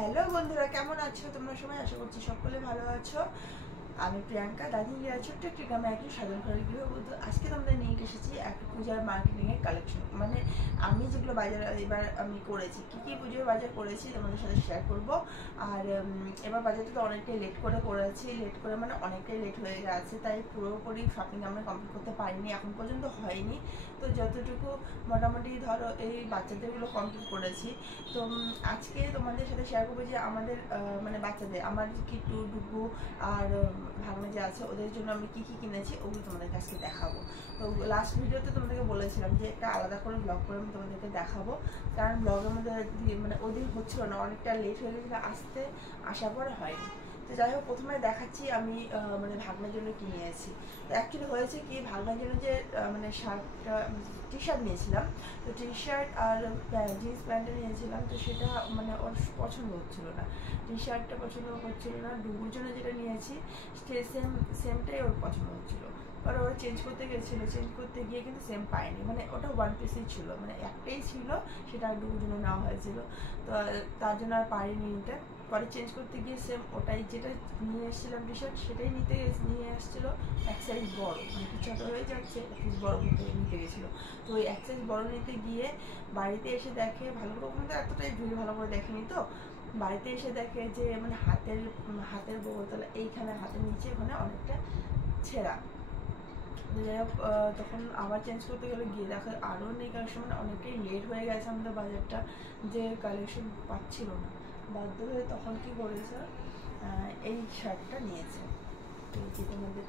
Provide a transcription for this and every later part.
Hello বন্ধুরা, কেমন আছো তোমরা সবাই? আশা করছি সকলে ভালো আছো। আমি প্রিয়াঙ্কা, দার্জিলিং ছোট্ট একটি গ্রামে একটি সাধারণ ঘরের গৃহবধূ। আজকে তোমাদের নিয়ে এসেছি একটা পূজার মার্কেটিংয়ের কালেকশন, মানে আমি যেগুলো বাজার এবার আমি করেছি, কী কী পুজোর বাজার করেছি তোমাদের সাথে শেয়ার করব। আর এবার বাজারটা তো অনেকটাই লেট করে করেছি, লেট করে মানে অনেকটাই লেট হয়ে গেছে, তাই পুরোপুরি শপিং আমরা কমপ্লিট করতে পারিনি, এখন পর্যন্ত হয়নি। তো যতটুকু মোটামুটি ধরো এই বাচ্চাদেরগুলো কমপ্লিট করেছি। তো আজকে তোমাদের সাথে শেয়ার করবো যে আমাদের মানে বাচ্চাদের, আমার কিট্টু ডুগু আর ভাগ্নে যে আছে ওদের জন্য আমি কী কী কিনেছি ওগুলো তোমাদের কাছে দেখাবো। তো লাস্ট ভিডিওতে তোমাদেরকে বলেছিলাম যে একটা আলাদা করে ব্লগ করে আমি তোমাদেরকে দেখাবো, কারণ ব্লগের মধ্যে মানে ওদের হচ্ছিল না, অনেকটা লেট হয়ে গেছিলো, আসার পরে হয়নি। তো যাই হোক, প্রথমে দেখাচ্ছি আমি মানে ভাগ্নের জন্য কি নিয়েছি। তো অ্যাকচুয়ালি হয়েছে কি, ভাগ্নের জন্য যে মানে শার্টটা টি শার্ট নিয়েছিলাম, তো টি শার্ট আর জিন্স প্যান্টটা নিয়েছিলাম, তো সেটা মানে ওর পছন্দ হচ্ছিল না, টি শার্টটা পছন্দ হচ্ছিল না। ডুবুর জন্য যেটা নিয়েছি সেমটাই ওর পছন্দ হচ্ছিল, পরে ওরা চেঞ্জ করতে গেছিলো, চেঞ্জ করতে গিয়ে কিন্তু সেম পায়নি, মানে ওটা ওয়ান পিসই ছিল, মানে একটাই ছিল, সেটা ডুবুর জন্য নেওয়া হয়েছিল। তো তার জন্য আর পারিনি নিতে, পরে চেঞ্জ করতে গিয়ে সেম ওটাই যেটা নিয়ে এসেছিলাম টি শার্ট সেটাই নিয়ে আসছিলো এক সাইজ বড়, মানে একটু ছোটো হয়ে যাচ্ছে, এক সাইজ বড় নিতে গেছিলো। তো ওই এক সাইজ বড় নিতে গিয়ে বাড়িতে এসে দেখে, ভালো করে ওখানে তো এতটাই ভিড় ভালো করে দেখেনি, তো বাড়িতে এসে দেখে যে মানে হাতের বগলতলা এইখানে, হাতের নিচে ওখানে অনেকটা ছেঁড়া। যাই হোক, তখন আবার চেঞ্জ করতে গেলে গিয়ে দেখে আরও নেই কালেকশন, মানে অনেকটাই লেট হয়ে গেছে আমাদের বাজারটা, যে কালেকশন পাচ্ছিল না। বাধ্য হয়ে তখন কি করেছে, এই শার্টটা নিয়েছে। এই তোমাদের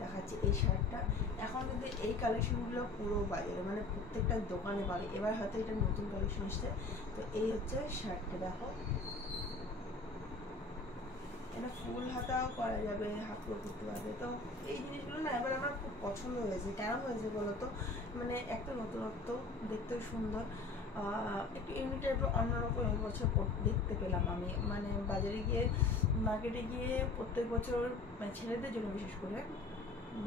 দেখাচ্ছি এই শার্টটা। এখন কিন্তু এই কালেকশনগুলো পুরো বাজারে, মানে প্রত্যেকটা দোকানে পাবে, এবার হয়তো এটা নতুন কালেকশন এসছে। তো এই হচ্ছে শার্টটা, দেখো এটা ফুল হাতাও করা যাবে, হাত করে করতে পারবে। তো এই জিনিসগুলো না এবার আমার খুব পছন্দ হয়েছে। কেন হয়েছে বলো তো, মানে একটা নতুনত্ব, দেখতেও সুন্দর, একটু ইউনিক টাইপের অন্যরকম এবছর দেখতে পেলাম আমি। মানে বাজারে গিয়ে, মার্কেটে গিয়ে প্রত্যেক বছর মানে ছেলেদের জন্য বিশেষ করে,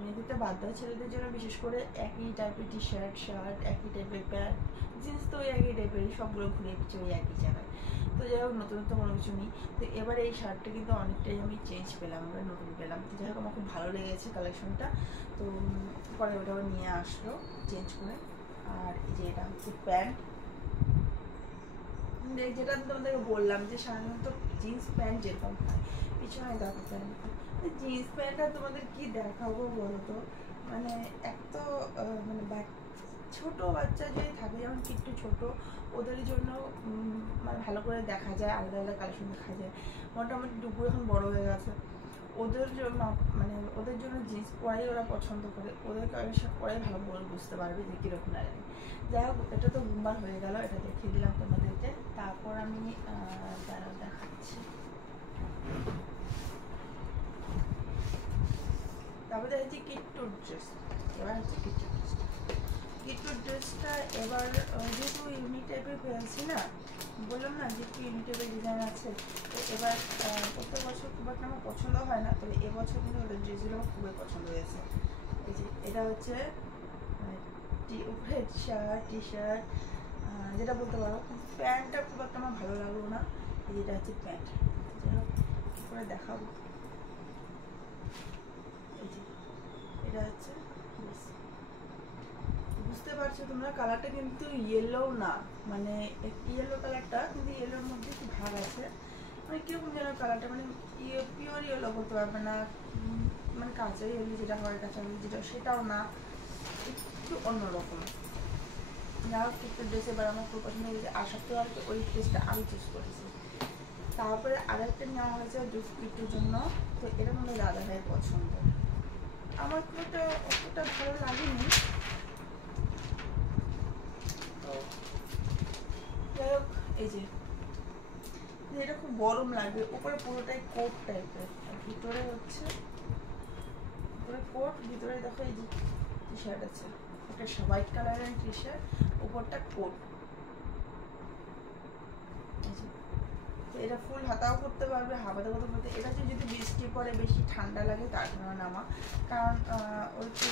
মেয়েদেরটা বাদ দেওয়া, ছেলেদের জন্য বিশেষ করে একই টাইপের টি শার্ট, একই টাইপের প্যান্ট, জিন্স তো ওই একই টাইপের, সবগুলো ঘুরে পিছিয়ে ওই একই জায়গায়। তো যাই হোক, নতুনত্ব কোনো কিছু নেই। তো এবার এই শার্টটা কিন্তু অনেকটাই আমি চেঞ্জ পেলাম, এবার নতুন পেলাম। তো যাই হোক, আমার খুব ভালো লেগেছে কালেকশনটা। তো পরে ওটা আবার নিয়ে আসলো চেঞ্জ করে। আর এই যে এটা হচ্ছে প্যান্ট, যেটা আমি তোমাদেরকে বললাম যে সাধারণত জিন্স প্যান্ট যেরকম হয়, পিছনে দেখো প্যান্ট, জিন্স প্যান্টটা তোমাদের কি দেখাবো বলো তো, মানে এক তো মানে ছোট বাচ্চা যে থাকে, যেমন একটু ছোট, ওদের জন্য মানে ভালো করে দেখা যায়, আলাদা আলাদা কালেকশন দেখা যায়। মোটামুটি ডুবু এখন বড় হয়ে গেছে, ওদের জন্য মানে ওদের জন্য জিন্স পরাই ওরা পছন্দ করে, ওদের কালেকশন পরাই ভালো করে বুঝতে পারবে যে কীরকম লাগে। যাই হোক, এটা তো বুমবার হয়ে গেল, এটা দেখিয়ে দিলাম তোমাদেরকে। তারপর আমি দেখাচ্ছি, তারপরে দেখছি কিট্টুর ড্রেস। এবার হচ্ছে কিট্টুর ড্রেসটা এবার যেহেতু ইউনিক টাইপের পেয়েছি না, বললাম না যে একটু ইউনিক টাইপের ডিজাইন আছে, তো এবার প্রত্যেক বছর খুব একটা আমার পছন্দ হয় না, তবে এবছর কিন্তু ওদের ড্রেসগুলো আমার খুবই পছন্দ হয়েছে। এই যে এটা হচ্ছে উপরে টি শার্ট যেটা বলতে পারো, প্যান্টটা খুব একটা আমার ভালো লাগলো না। এটা হচ্ছে প্যান্ট, যাই হোক কী করে দেখাবো। এই যে এটা হচ্ছে, বুঝতে পারছো তোমরা, কালারটা কিন্তু ইয়েলো না, মানে ইয়েলো কালারটা কিন্তু ইয়েলোর মধ্যে একটু ভাগ আছে, মানে কিরকম যেন কালারটা, মানে পিওর ইয়েলো করতে পারবে না, মানে কাঁচা ইয়েলো যেটা হয়, কাঁচা যেটা সেটাও না, একটু অন্যরকম। যা হোক, একটা ড্রেস এবার আমার খুব পছন্দ হয়েছে, আর সপ্তাহে আর ওই ড্রেসটা আমি চুজ করেছি। তারপরে আরেকটা নেওয়া হয়েছে কিট্টুর জন্য, তো এটা মনে হয় দাদা ভাইয়ের পছন্দ, আমার খুব একটা অতটা ভালো লাগেনি। তো যাই হোক, এই যে এটা খুব গরম লাগবে, উপরে পুরোটাই কোট টাইপের, আর ভিতরে হচ্ছে উপরে কোট, ভিতরে দেখো এই যে টি শার্ট আছে, একটা হোয়াইট কালারের টি শার্ট, উপরটা কোট। তো এটা ফুল হাতাও করতে পারবে, হাফাতে করতে পারবে। এটা হচ্ছে যদি বৃষ্টি পরে বেশি ঠান্ডা লাগে তার জন্য নামা, কারণ ওর একটু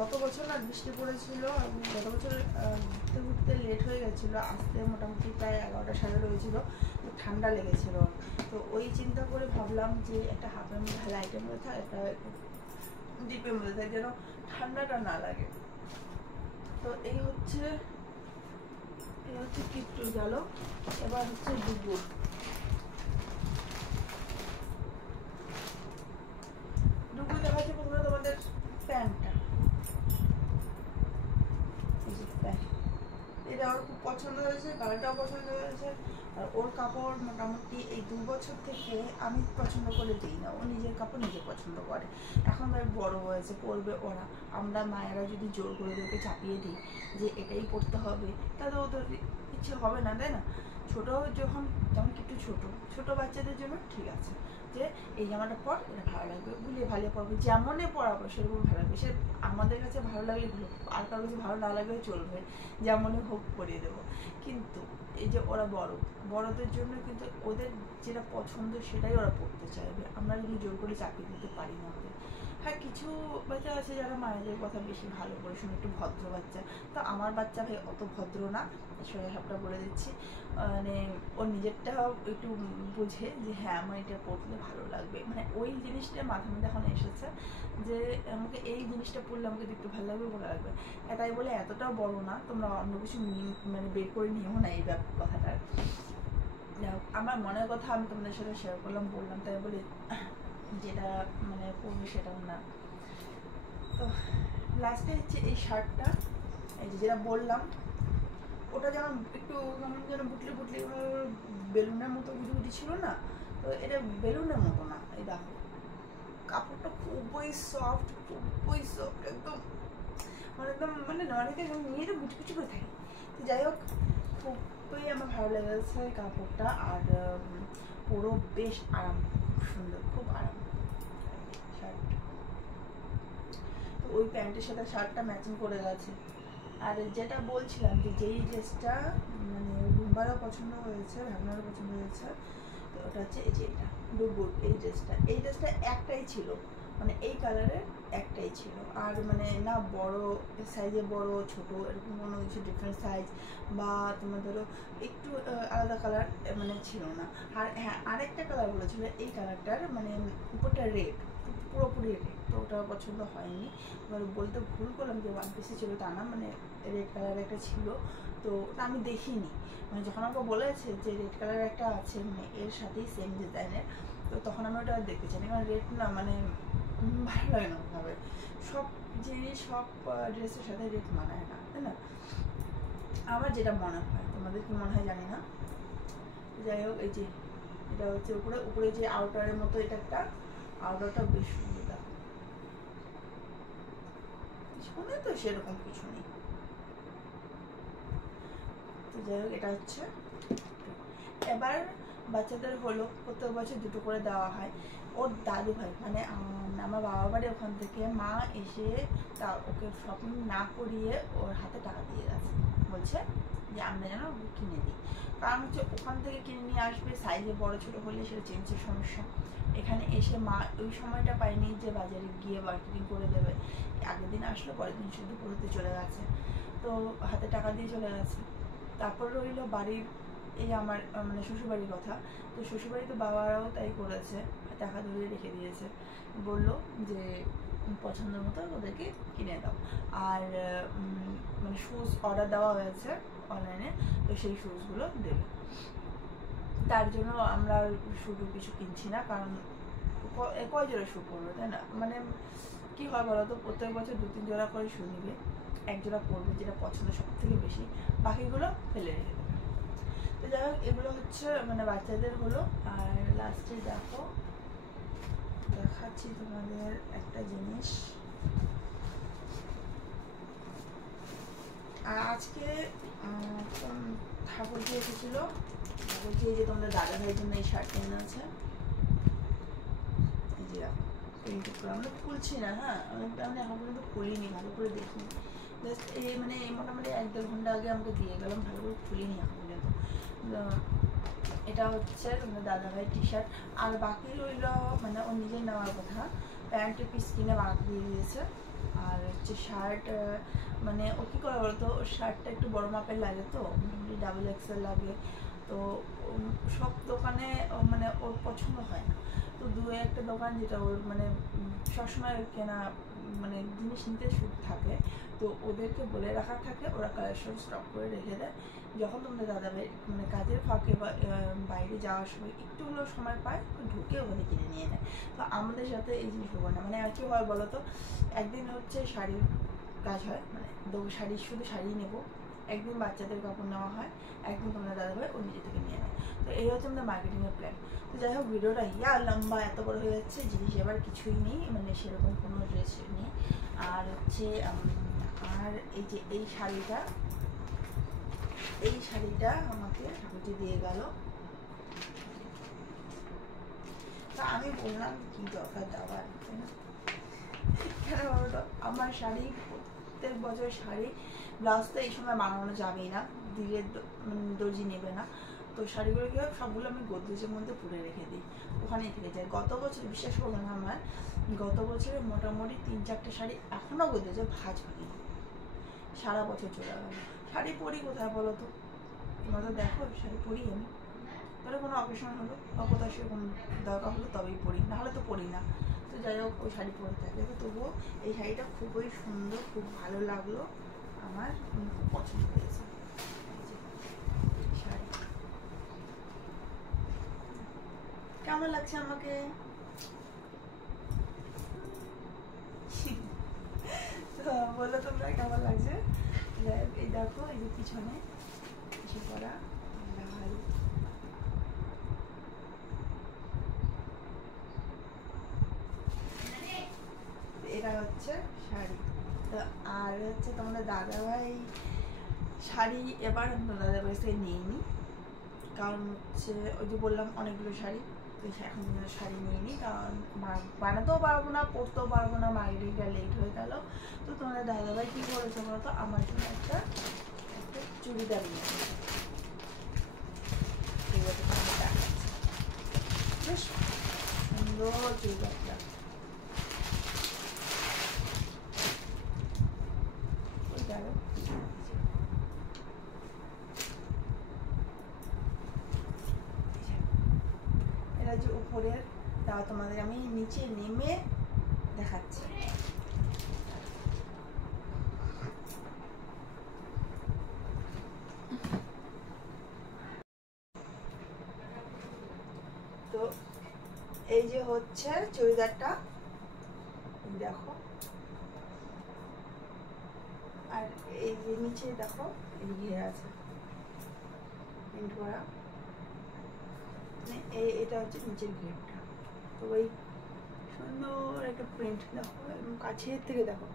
গত বছর না বৃষ্টি পড়েছিল, গত বছর ঘুরতে ঘুরতে লেট হয়ে গেছিলো, আসতে মোটামুটি প্রায় 11টা সাড়ে হয়েছিল, তো ঠান্ডা লেগেছিল। তো ওই চিন্তা করে ভাবলাম যে একটা হাফের মধ্যে লাইটের মধ্যে থাক, একটা ডিপের মধ্যে থাক, যেন ঠান্ডাটা না লাগে। তো এই হচ্ছে কিট্টু গেল। এবার হচ্ছে দুপুর। দুপুর দেখাচ্ছি প্রথমে তোমাদের প্যান্টটা। এটা আমার খুব পছন্দ হয়েছে, কালারটাও পছন্দ হয়েছে। আর ওর কাপড় মোটামুটি এই 2 বছর থেকে আমি পছন্দ করে দিই না, ও নিজের কাপড় নিজে পছন্দ করে। এখন তাই বড় হয়েছে, পরবে ওরা। আমরা মায়েরা যদি জোর করে ওদেরকে চাপিয়ে দিই যে এটাই পরতে হবে, তাহলে ওদের ইচ্ছে হবে না, তাই না? ছোটো যখন, যেমন একটু ছোট বাচ্চাদের জন্য ঠিক আছে যে এই জামাটা পর, এটা ভালো লাগবে, ভুলিয়ে ভালিয়ে পরবে, যেমনই পরাবো সেরকম ভালো লাগবে। সে আমাদের কাছে ভালো লাগলে ভালো, আর কারোর কাছে ভালো না লাগলে চলবে, যেমনই হোক পরিয়ে দেবো। কিন্তু এই যে ওরা বড়দের জন্য কিন্তু ওদের যেটা পছন্দ সেটাই ওরা পড়তে চাইবে, আমরা যদি জোর করে চাপিয়ে দিতে পারি না ওদের। হ্যাঁ, কিছু বাচ্চা আছে যারা মায়েদের কথা বেশি ভালো করে শুনে, একটু ভদ্র বাচ্চা। তো আমার বাচ্চা ভাই অত ভদ্র না, সোজা সাপটা বলে দিচ্ছি। মানে ওর নিজেরটাও একটু বুঝে যে হ্যাঁ আমার এটা পড়লে ভালো লাগবে, মানে ওই জিনিসটা মাথার মধ্যে এখন এসেছে যে আমাকে এই জিনিসটা পড়লে আমাকে দেখতে ভালো লাগবে, ভালো লাগবে। তাই বলে এতটাও বড় না, তোমরা অন্য কিছু মানে বের করে নিও না এই কথাটা। আমার মনের কথা আমি তোমাদের সাথে শেয়ার করলাম, বললাম, তাই বলে যেটা মানে পড়বে সেটাও না। তো লাস্টে হচ্ছে এই শার্টটা, এই যেটা বললাম, ওটা যেমন একটু যেন বুটলি বেলুনের মতো গুটি ছিল না, তো এটা বেলুনের মতো না। এই দেখো কাপড়টা খুবই সফট, একদম মানে নর্মালিতে নিয়ে তো গুটি গুটি করে থাকে। তো যাই হোক, খুবই আমার ভালো লেগেছে কাপড়টা, আর পুরো বেশ আরাম, খুব সুন্দর, খুব আরাম শার্টটা। তো ওই প্যান্টের সাথে শার্টটা ম্যাচিং করে গেছে। আর যেটা বলছিলাম যে যেই ড্রেসটা মানে রুম্বারও পছন্দ হয়েছে, ভাবনারও পছন্দ হয়েছে, তো ওটা হচ্ছে এই যে এটা ডুবুর। এই ড্রেসটা একটাই ছিল, মানে এই কালারের একটাই ছিল। আর মানে না বড় সাইজে, বড় ছোট এরকম কোনো কিছু ডিফারেন্ট সাইজ বা তোমার ধরো একটু আলাদা কালার মানে ছিল না। আর হ্যাঁ, আরেকটা কালার বলেছিল, এই কালারটার মানে উপরটা রেড, পুরোপুরি রেড, তো ওটা পছন্দ হয়নি। এবার বলতে ভুল করলাম যে 1 পিসে ছিল তা না, মানে রেড কালার একটা ছিল, তো ওটা আমি দেখিনি। মানে যখন আমাকে বলেছে যে রেড কালার একটা আছে মানে এর সাথেই সেম ডিজাইনের, তো তখন আমি ওটা দেখতে চাই। কারণ রেড না মানে ভালো লাগে না ওভাবে, সব জিনিস সব ড্রেসের সাথে রেড মানায় না, তাই না? আমার যেটা মনে হয়, তোমাদের কি মনে হয় জানি না। যাই হোক, এই যে এটা হচ্ছে উপরে যে আউটারের মতো, এটা একটা আউটারটা বেশ সুন্দর, পিছনে তো সেরকম কিছু নেই। তো যাই হোক, এটা হচ্ছে। এবার বাচ্চাদের হলো প্রত্যেক বছর 2টো করে দেওয়া হয়। ওর দাদু ভাই মানে আমার বাবা বাড়ি, ওখান থেকে মা এসে তা ওকে শপিং না করিয়ে ওর হাতে টাকা দিয়ে গেছে, বলছে যে আমরা যেন ওকে কিনে দিই। কারণ হচ্ছে ওখান থেকে কিনে নিয়ে আসবে, সাইজে বড় ছোটো হলে সেটা চেঞ্জের সমস্যা। এখানে এসে মা ওই সময়টা পায়নি যে বাজারে গিয়ে মার্কেটিং করে দেবে। আগের দিন আসলো, পরের দিন শুধু পড়তে চলে গেছে, তো হাতে টাকা দিয়ে চলে গেছে। তারপর রইল বাড়ির, এই আমার মানে শ্বশুরবাড়ির কথা। তো শ্বশুরবাড়িতে বাবারাও তাই করেছে, টাকা ধরে রেখে দিয়েছে, বললো যে পছন্দ মতো ওদেরকে কিনে দাও। আর মানে শুজ অর্ডার দেওয়া হয়েছে অনলাইনে, তো সেই শুজগুলো দেবে। তার জন্য আমরা শুধু কিছু কিনছি না, কারণ কয় জোড়া শু পরবে, তাই না? মানে কি হয় বলো তো, প্রত্যেক বছর 2-3 জোড়া করে শু নিবে, 1 জোড়া পরবে যেটা পছন্দ সব থেকে বেশি, বাকিগুলো ফেলে রেখে দেবে। তো যাই হোক, এগুলো হচ্ছে মানে বাচ্চাদের হলো। আর লাস্টে দেখো দেখাচ্ছি তোমাদের একটা জিনিস। আর আজকে ঠাকুরজি এসেছিল, ঠাকুরজি এই যে তোমাদের দাদা ভাইয়ের জন্য এই শার্ট কেনা আছে, এই যে দেখো প্রিন্ট করে। আমরা খুলছি না, হ্যাঁ আমি এখন পর্যন্ত খুলিনি, ভালো করে দেখিনি, জাস্ট এই মানে মোটামুটি 1-1.5 ঘন্টা আগে আমাকে দিয়ে গেলাম, ভালো করে খুলিনি এখন পর্যন্ত। এটা হচ্ছে তোমাদের দাদা ভাইয়ের টি শার্ট। আর বাকি রইল মানে ও নিজের নেওয়ার কথা, প্যান্টের পিস কিনে বানাতে দিয়ে দিয়েছে, আর হচ্ছে শার্ট মানে ও কী করে বলতো, ওর শার্টটা একটু বড় মাপের লাগে, তো মোটামুটি ডাবল এক্সেল লাগে। তো সব দোকানে মানে ওর পছন্দ হয় না। তো দু একটা দোকান যেটা ওর মানে সবসময় কেনা মানে জিনিস নিতে শুট থাকে, তো ওদেরকে বলে রাখা থাকে, ওরা কালেকশন স্টক করে রেখে দেয়। যখন তোমরা দাদা মানে কাজের ফাঁকে বা বাইরে যাওয়ার সময় একটু হলেও সময় পায়, ঢুকে ওখানে কিনে নিয়ে নেয়। তো আমাদের সাথে এই জিনিসগুলো না, মানে আর কি হয় বলো তো, একদিন হচ্ছে শাড়ির কাজ হয়, মানে শাড়ি শুধু শাড়ি নেবো, একদিন বাচ্চাদের কাপড় নেওয়া হয়, একদিন তোমরা দাদাভাই ও নিজে থেকে নিয়ে নেয়। তো এই হচ্ছে আমাদের মার্কেটিংয়ের প্ল্যান। তো যাই হোক, ভিডিওটা লম্বা এত বড় হয়ে যাচ্ছে, জিনিস এবার কিছুই নেই, মানে সেরকম কোনো ড্রেস নেই। আর হচ্ছে আর এই যে এই শাড়িটা আমাকে ঠাকুরজি দিয়ে গেল। তা আমি বললাম কি দরকার দেওয়ার, কেন বলতো, আমার শাড়ি প্রত্যেক বছর শাড়ি ব্লাউজ তো এই সময় বানানো যাবেই না, দিলে দর্জি নেবে না। তো শাড়িগুলো কি হয়, সবগুলো আমি গোদরেজের মধ্যে পুরে রেখে দিই, ওখানেই থেকে যায়। গত বছর বিশ্বাস করবো না, আমার গত বছরে মোটামুটি 3-4টে শাড়ি এখনও গোদরেজে ভাঁজ হয়নি, সারা বছর চলে গেল। শাড়ি পরি কোথায় বলো তো, তোমরা তো দেখো শাড়ি পরি আমি, ধরো কোনো অকেশন হলো বা কোথাও সেরকম দরকার হলো তবেই পরি, নাহলে তো পরি না। তো যাই হোক, ওই শাড়ি পরে থাকে। তো তবুও এই শাড়িটা খুবই সুন্দর, খুব ভালো লাগলো আমার, খুব পছন্দ হয়েছে শাড়ি। কেমন লাগছে আমাকে? তো বলো তোমরা কেমন লাগছে? এই দেখো, এই যে পিছনে এসে পড়া লাল, এটা হচ্ছে শাড়ি। তো আর হচ্ছে তোমাদের দাদাভাই শাড়ি এবার দাদাভাই থেকে নিইনি, কারণ হচ্ছে ওই যে বললাম অনেকগুলো শাড়ি, তো এখন শাড়ি নিইনি, কারণ বানাতেও পারবো না, পরতেও পারবো না, মার্কেটিংটা লেট হয়ে গেল। তো তোমাদের দাদাভাই কী করেছে বলতো, আমার জন্য একটা চুড়িদার নিয়ে বেশ সুন্দর চুড়িদারটা। এটা যে উপরের, তা তোমাদের আমি নিচে নেমে দেখাচ্ছি। তো এই যে হচ্ছে চুড়িদারটা, দেখো, আর এই যে নিচে দেখো এই ঘিরে আছে প্রিন্ট করা, এটা হচ্ছে নিচের ঘিরটা। তো ওই সুন্দর একটা প্রিন্ট দেখো, এবং কাছের থেকে দেখো,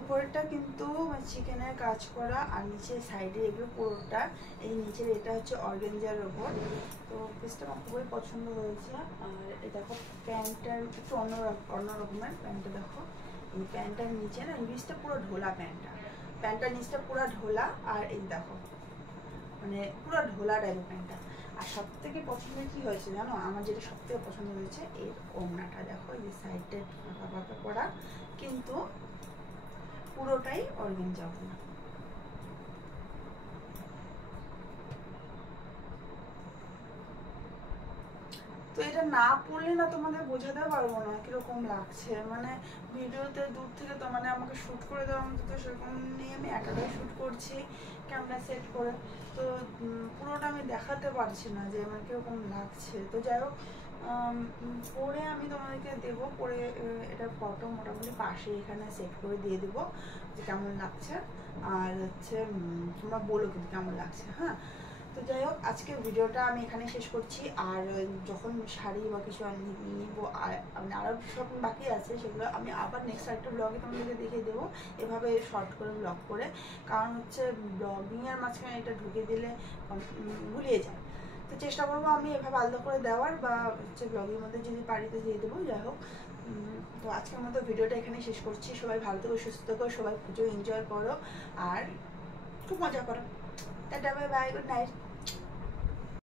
উপরেরটা কিন্তু চিকেনের কাজ করা, আর নিচের সাইডে এগুলো পুরোটা, এই নিচের এটা হচ্ছে অর্গানজার ওপর। তো পিসটা আমার খুবই পছন্দ হয়েছে। আর এই দেখো প্যান্টটার একটু অন্য রকমের প্যান্টটা দেখো, এই প্যান্টটার নিচে না নিচটা পুরো ঢোলা, প্যান্টটার নিচটা পুরো ঢোলা, আর এই দেখো মানে পুরো ঢোলা টাইপের প্যান্টটা। আর সব থেকে পছন্দের কি হয়েছে জানো, আমার যেটা সব থেকে পছন্দ হয়েছে এর ওড়নাটা দেখো, এই যে সাইডটা ফাঁকা ফাঁকা করা, কিন্তু পুরোটাই অর্গানজা ওড়না। তো এটা না পড়লে না তোমাদের বোঝাতে পারবো না কিরকম লাগছে, মানে ভিডিওতে দূর থেকে তো মানে আমাকে শ্যুট করে দেওয়ার মতো তো সেরকম নিয়ে আমি একাই শ্যুট করছি ক্যামেরা সেট করে, তো পুরোটা আমি দেখাতে পারছি না যে আমার কিরকম লাগছে। তো যাই হোক, পরে আমি তোমাদেরকে দেবো, পরে এটা ফটো মোটামুটি পাশে এখানে সেট করে দিয়ে দেবো যে কেমন লাগছে, আর হচ্ছে তোমরা বলো কিন্তু কেমন লাগছে। হ্যাঁ, তো যাই হোক, আজকে ভিডিওটা আমি এখানে শেষ করছি। আর যখন শাড়ি বা কিছু নিবো, আর আরও শপিং বাকি আছে, সেগুলো আমি আবার নেক্সট একটা ব্লগে তোমাদেরকে দেখিয়ে দেবো, এভাবে শর্ট করে ব্লগ করে, কারণ হচ্ছে ব্লগিংয়ের মাঝখানে এটা ঢুকে দিলে ভুলিয়ে যায়। তো চেষ্টা করবো আমি এভাবে আলাদা করে দেওয়ার, বা হচ্ছে ব্লগের মধ্যে যদি পারি তো দিয়ে দেবো। যাই হোক, তো আজকের মতো ভিডিওটা এখানে শেষ করছি। সবাই ভালো থেকো, সুস্থ থেকো, সবাই পুজো এনজয় করো আর খুব মজা করো। Tata, bye bye, good night.